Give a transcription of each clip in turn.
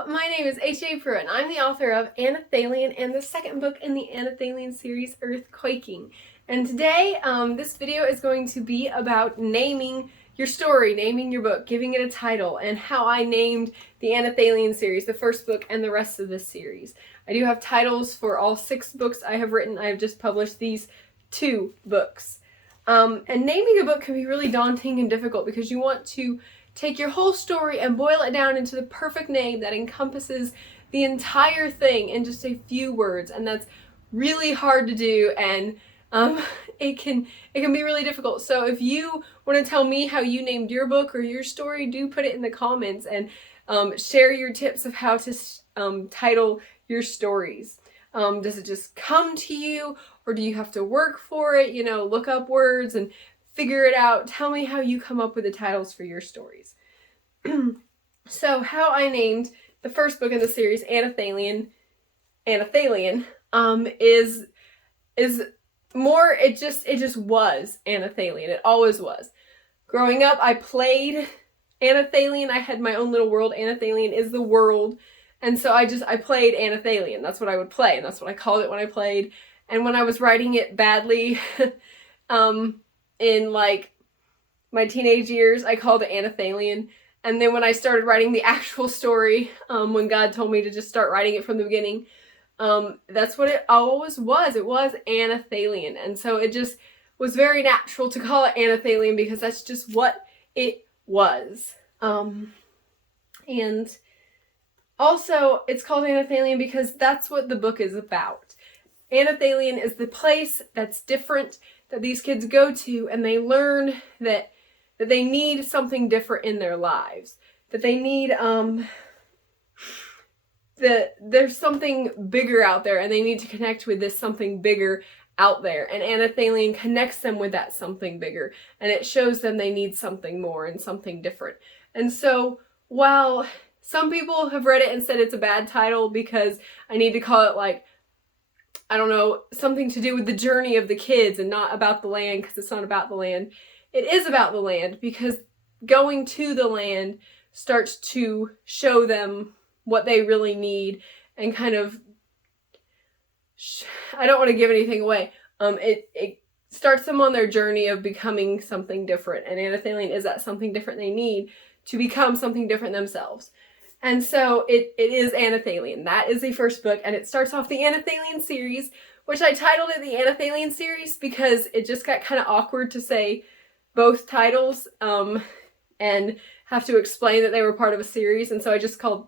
Hello, my name is HAPruitt, and I'm the author of Anathalian and the second book in the Anathalian series, Quaking. And today, this video is going to be about naming your story, naming your book, giving it a title, and how I named the Anathalian series, the first book and the rest of this series. I do have titles for all 6 books I have written. I have just published these 2 books. And naming a book can be really daunting and difficult because you want to take your whole story and boil it down into the perfect name that encompasses the entire thing in just a few words, and that's really hard to do, and it can be really difficult. So if you want to tell me how you named your book or your story, do put it in the comments and share your tips of how to title your stories. Does it just come to you, or do you have to work for it? You know, look up words and figure it out. Tell me how you come up with the titles for your stories. So how I named the first book in the series, Anathalian, is more, it just was Anathalian. It always was. Growing up, I played Anathalian. I had my own little world. Anathalian is the world. And so I played Anathalian. That's what I would play, and that's what I called it when I played. And when I was writing it badly, in like my teenage years, I called it Anathalian. And then when I started writing the actual story, when God told me to just start writing it from the beginning, that's what it always was. It was Anathalian. And so it just was very natural to call it Anathalian because that's just what it was. And also, it's called Anathalian because that's what the book is about. Anathalian is the place that's different that these kids go to, and they learn that they need something different in their lives. That they need, that there's something bigger out there, and they need to connect with this something bigger out there. And Anathalian connects them with that something bigger, and it shows them they need something more and something different. And so, while some people have read it and said it's a bad title because I need to call it like, I don't know, something to do with the journey of the kids and not about the land, because it's not about the land. It is about the land because going to the land starts to show them what they really need and kind of, I don't want to give anything away. It starts them on their journey of becoming something different, and Anathalian is that something different they need to become something different themselves. And so it is Anathalian. That is the first book, and it starts off the Anathalian series, which I titled it the Anathalian series because it just got kind of awkward to say both titles and have to explain that they were part of a series, and so I just called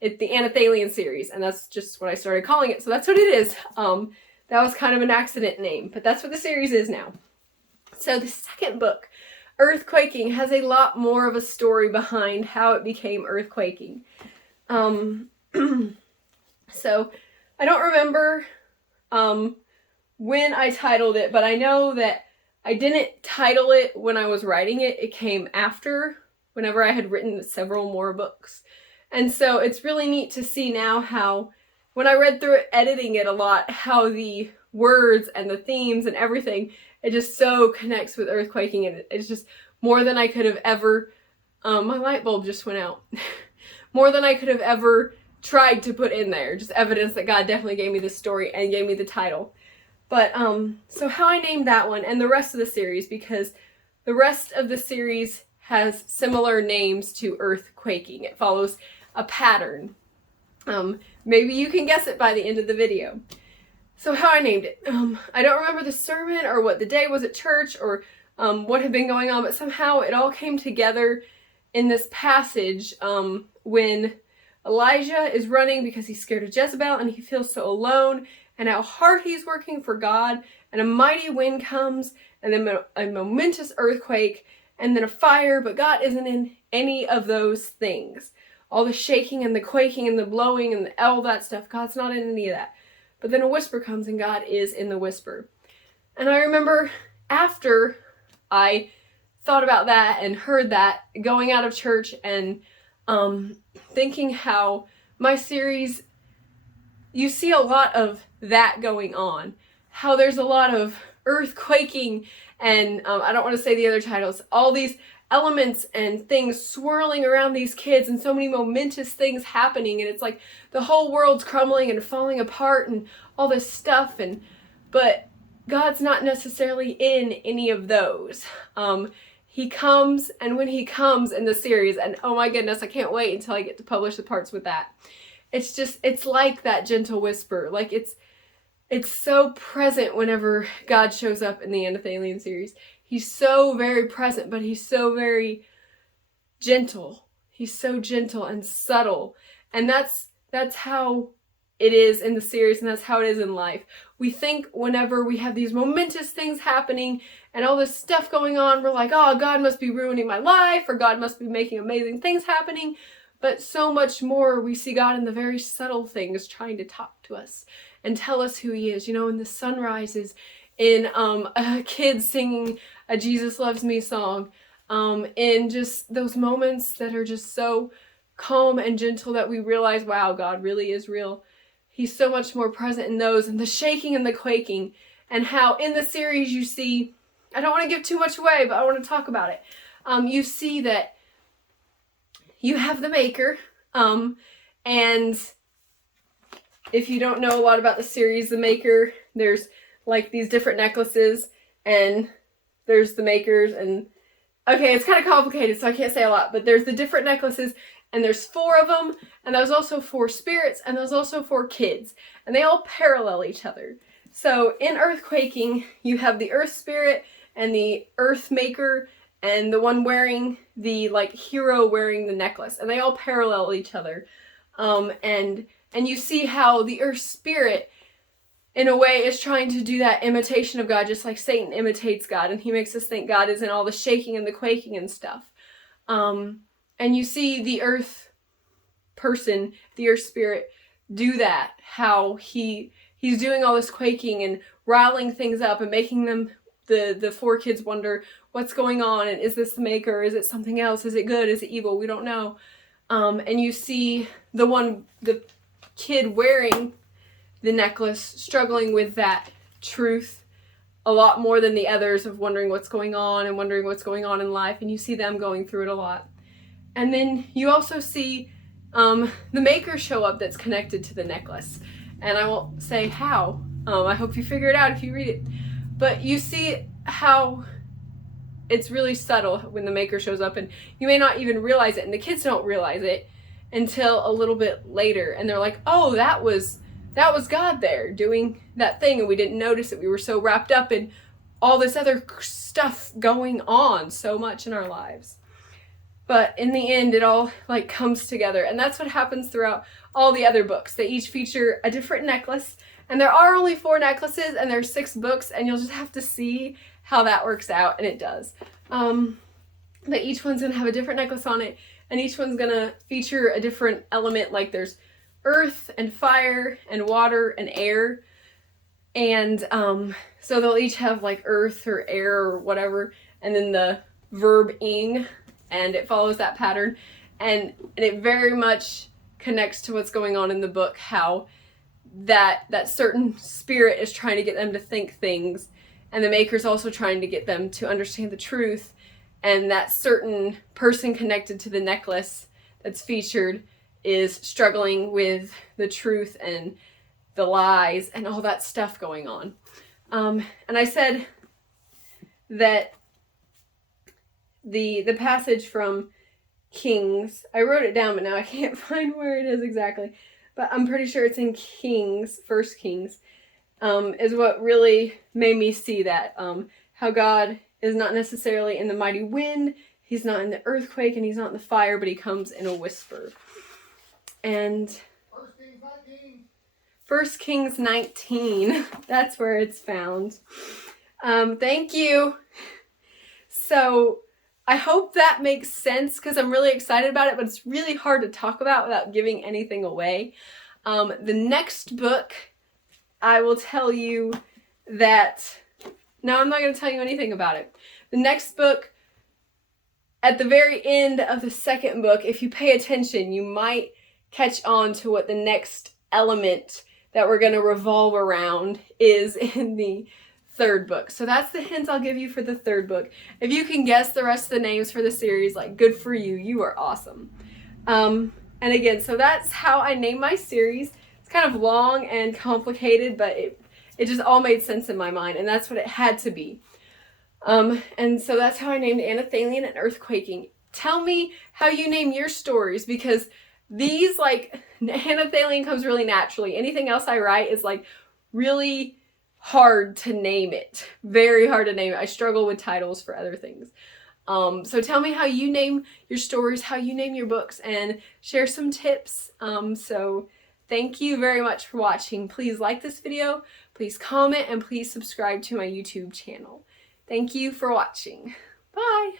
it the Anathalian series, and that's just what I started calling it, so that's what it is. That was kind of an accident name, but that's what the series is now. So the second book, Quaking, has a lot more of a story behind how it became Quaking. So I don't remember when I titled it, but I know that I didn't title it when I was writing it. It came after, whenever I had written several more books. And so it's really neat to see now how, when I read through it, editing it a lot, how the words and the themes and everything, it just so connects with Quaking, and it's just more than I could have ever, my light bulb just went out, more than I could have ever tried to put in there. Just evidence that God definitely gave me this story and gave me the title. But, so how I named that one and the rest of the series, because the rest of the series has similar names to Quaking. It follows a pattern. Maybe you can guess it by the end of the video. So how I named it. I don't remember the sermon or what the day was at church or what had been going on, but somehow it all came together in this passage when Elijah is running because he's scared of Jezebel and he feels so alone, and how hard he's working for God, and a mighty wind comes, and then a momentous earthquake, and then a fire, but God isn't in any of those things. All the shaking and the quaking and the blowing and all that stuff, God's not in any of that. But then a whisper comes, and God is in the whisper. And I remember after I thought about that and heard that, going out of church and thinking how my series, you see a lot of that going on. How there's a lot of earthquaking and I don't want to say the other titles, all these elements and things swirling around these kids and so many momentous things happening, and it's like the whole world's crumbling and falling apart and all this stuff, but God's not necessarily in any of those. He comes, and when he comes in the series, and oh my goodness, I can't wait until I get to publish the parts with that. It's like that gentle whisper. Like it's so present whenever God shows up in the Anathalian series. He's so very present, but he's so very gentle. He's so gentle and subtle. And that's how it is in the series, and that's how it is in life. We think whenever we have these momentous things happening and all this stuff going on, we're like, oh, God must be ruining my life, or God must be making amazing things happening. But so much more, we see God in the very subtle things, trying to talk to us and tell us who he is. You know, in the sunrises, in a kid singing a Jesus Loves Me song, in just those moments that are just so calm and gentle that we realize, wow, God really is real. He's so much more present in those, and the shaking and the quaking, and how in the series you see, I don't want to give too much away, but I want to talk about it. You see that you have the Maker, and if you don't know a lot about the series, the Maker, there's like these different necklaces, and there's the Makers, and okay, it's kind of complicated, so I can't say a lot, but there's the different necklaces, and there's 4 of them, and there's also 4 spirits, and there's also 4 kids, and they all parallel each other. So in Earthquaking, you have the Earth Spirit and the Earth Maker, and the one wearing the like hero wearing the necklace, and they all parallel each other. And you see how the Earth Spirit, in a way, is trying to do that imitation of God, just like Satan imitates God, and he makes us think God is in all the shaking and the quaking and stuff. And you see the Earth person, the Earth Spirit, do that, how he's doing all this quaking and riling things up and making them, the 4 kids, wonder what's going on, and is this the Maker, is it something else, is it good, is it evil, we don't know. And you see the kid wearing the necklace struggling with that truth a lot more than the others, of wondering what's going on and wondering what's going on in life, and you see them going through it a lot. And then you also see the Maker show up that's connected to the necklace. And I won't say how. I hope you figure it out if you read it. But you see how it's really subtle when the Maker shows up, and you may not even realize it, and the kids don't realize it until a little bit later. And they're like, oh, that was God there doing that thing, and we didn't notice it. We were so wrapped up in all this other stuff going on so much in our lives. But in the end, it all like comes together, and that's what happens throughout all the other books. They each feature a different necklace, and there are only 4 necklaces, and there's 6 books, and you'll just have to see how that works out, and it does. That each one's gonna have a different necklace on it, and each one's gonna feature a different element. Like there's earth and fire and water and air, and so they'll each have like earth or air or whatever, and then the verb ing, and it follows that pattern, and it very much connects to what's going on in the book, how that certain spirit is trying to get them to think things, and the Maker's also trying to get them to understand the truth, and that certain person connected to the necklace that's featured is struggling with the truth and the lies and all that stuff going on. And I said that the passage from Kings, I wrote it down, but now I can't find where it is exactly, but I'm pretty sure it's in Kings, 1 Kings, is what really made me see that, how God is not necessarily in the mighty wind, he's not in the earthquake, and he's not in the fire, but he comes in a whisper. And 1 Kings 19, that's where it's found. Thank you. So I hope that makes sense, because I'm really excited about it, but it's really hard to talk about without giving anything away. The next book, I will tell you that, no, I'm not going to tell you anything about it. The next book, at the very end of the second book, if you pay attention, you might catch on to what the next element that we're going to revolve around is in the third book. So that's the hints I'll give you for the third book. If you can guess the rest of the names for the series, like, good for you. You are awesome. And again, so that's how I named my series. It's kind of long and complicated, but it just all made sense in my mind, and that's what it had to be. And so that's how I named Anathalian and Earthquaking. Tell me how you name your stories, because these, like, Anathalian comes really naturally. Anything else I write is, like, really hard to name it. Very hard to name it. I struggle with titles for other things. So tell me how you name your stories, how you name your books, and share some tips. So thank you very much for watching. Please like this video, please comment, and please subscribe to my YouTube channel. Thank you for watching. Bye!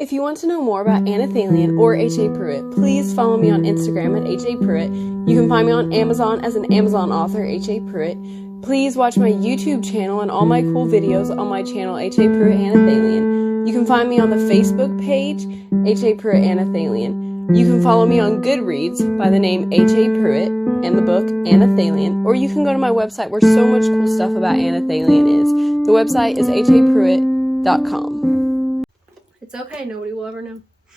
If you want to know more about Anathalian or HAPruitt, please follow me on Instagram at HAPruitt. You can find me on Amazon as an Amazon author, HAPruitt. Please watch my YouTube channel and all my cool videos on my channel, HAPruitt Anathalian. You can find me on the Facebook page, HAPruitt Anathalian. You can follow me on Goodreads by the name HAPruitt and the book Anathalian, or you can go to my website where so much cool stuff about Anathalian is. The website is HAPruitt.com. It's okay, nobody will ever know.